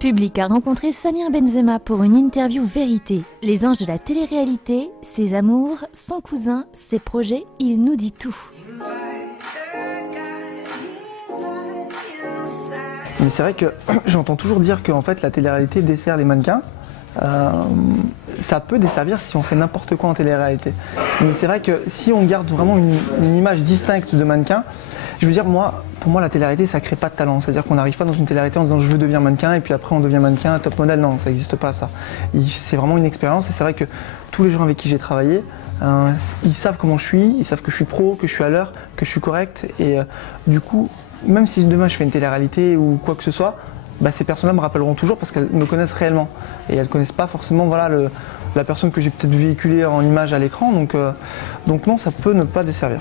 Public a rencontré Samir Benzema pour une interview vérité. Les anges de la télé-réalité, ses amours, son cousin, ses projets, il nous dit tout. Mais c'est vrai que j'entends toujours dire que en fait, la télé-réalité dessert les mannequins. Ça peut desservir si on fait n'importe quoi en télé-réalité. Mais c'est vrai que si on garde vraiment une image distincte de mannequin, je veux dire, pour moi, la télé-réalité, ça ne crée pas de talent. C'est-à-dire qu'on n'arrive pas dans une télé-réalité en disant je veux devenir mannequin et puis après on devient mannequin, top modèle. Non, ça n'existe pas ça. C'est vraiment une expérience et c'est vrai que tous les gens avec qui j'ai travaillé, ils savent comment je suis, ils savent que je suis pro, que je suis à l'heure, que je suis correct. Et du coup, même si demain je fais une télé-réalité ou quoi que ce soit, bah, ces personnes-là me rappelleront toujours parce qu'elles me connaissent réellement. Et elles ne connaissent pas forcément voilà, la personne que j'ai peut-être véhiculée en image à l'écran. Donc non, ça peut ne pas desservir.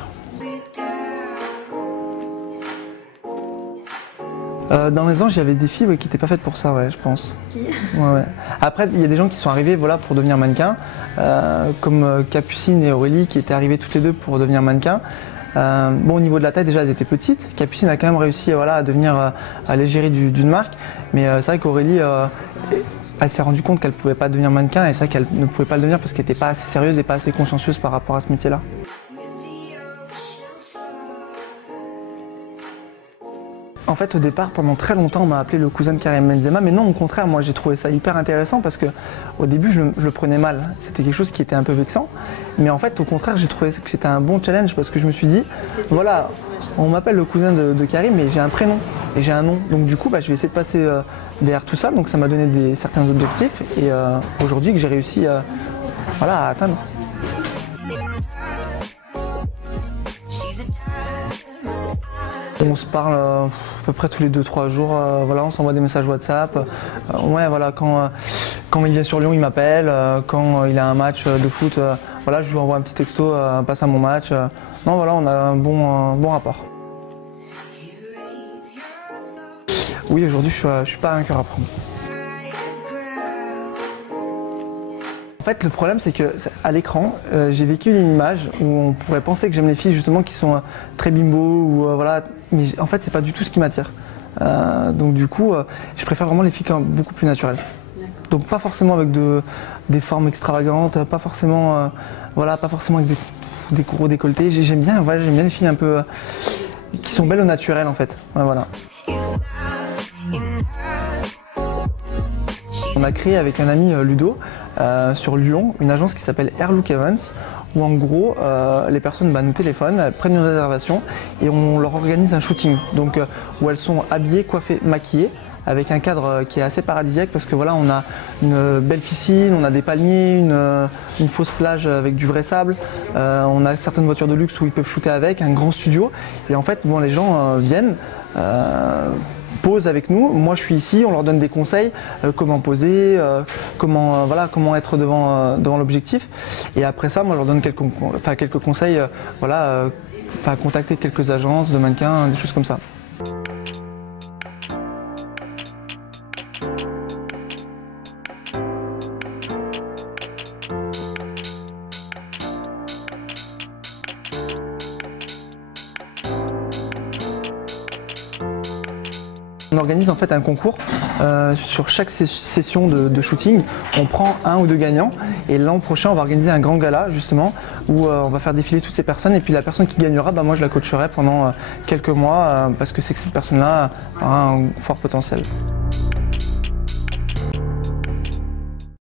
Dans les anges, il y avait des filles qui n'étaient pas faites pour ça, ouais, je pense. Ouais. Après, il y a des gens qui sont arrivés voilà, pour devenir mannequin, comme Capucine et Aurélie qui étaient arrivées toutes les deux pour devenir mannequin. Bon, au niveau de la taille, déjà, elles étaient petites. Capucine a quand même réussi voilà, à devenir à l'égérie d'une marque. Mais c'est vrai qu'Aurélie, elle s'est rendue compte qu'elle ne pouvait pas devenir mannequin. Et c'est vrai qu'elle ne pouvait pas le devenir parce qu'elle n'était pas assez sérieuse et pas assez consciencieuse par rapport à ce métier-là. En fait, au départ, pendant très longtemps, on m'a appelé le cousin de Karim Benzema, mais non, au contraire, moi j'ai trouvé ça hyper intéressant parce qu'au début, je le prenais mal. C'était quelque chose qui était un peu vexant, mais en fait, au contraire, j'ai trouvé que c'était un bon challenge parce que je me suis dit, voilà, on m'appelle le cousin de Karim, mais j'ai un prénom et j'ai un nom. Donc du coup, je vais essayer de passer derrière tout ça, donc ça m'a donné certains objectifs et aujourd'hui que j'ai réussi voilà, à atteindre. On se parle à peu près tous les 2-3 jours, voilà, on s'envoie des messages WhatsApp. Ouais, voilà, quand il vient sur Lyon, il m'appelle. Quand il a un match de foot, voilà, je lui envoie un petit texto, passe à mon match. Non, voilà, on a un bon rapport. Oui, aujourd'hui, je suis pas un cœur à prendre. En fait, le problème, c'est qu'à l'écran, j'ai vécu une image où on pourrait penser que j'aime les filles justement qui sont très bimbo ou voilà, mais en fait, c'est pas du tout ce qui m'attire. Donc du coup, je préfère vraiment les filles beaucoup plus naturelles. Donc pas forcément avec des formes extravagantes, pas forcément, voilà, pas forcément avec des gros décolletés. J'aime bien les filles un peu qui sont belles au naturel en fait. Ouais, voilà. On a créé avec un ami Ludo sur Lyon une agence qui s'appelle Air Look Events où en gros les personnes nous téléphonent, prennent une réservation et on leur organise un shooting donc où elles sont habillées, coiffées, maquillées avec un cadre qui est assez paradisiaque parce que voilà on a une belle piscine, on a des palmiers, une fausse plage avec du vrai sable, on a certaines voitures de luxe où ils peuvent shooter avec, un grand studio et en fait bon, les gens viennent posent avec nous, moi je suis ici, on leur donne des conseils, comment poser, comment être devant l'objectif et après ça moi je leur donne quelques conseils, contacter quelques agences de mannequins, des choses comme ça. On organise en fait un concours sur chaque session de shooting. On prend un ou deux gagnants et l'an prochain on va organiser un grand gala justement où on va faire défiler toutes ces personnes et puis la personne qui gagnera, moi je la coacherai pendant quelques mois parce que c'est que cette personne-là a un fort potentiel.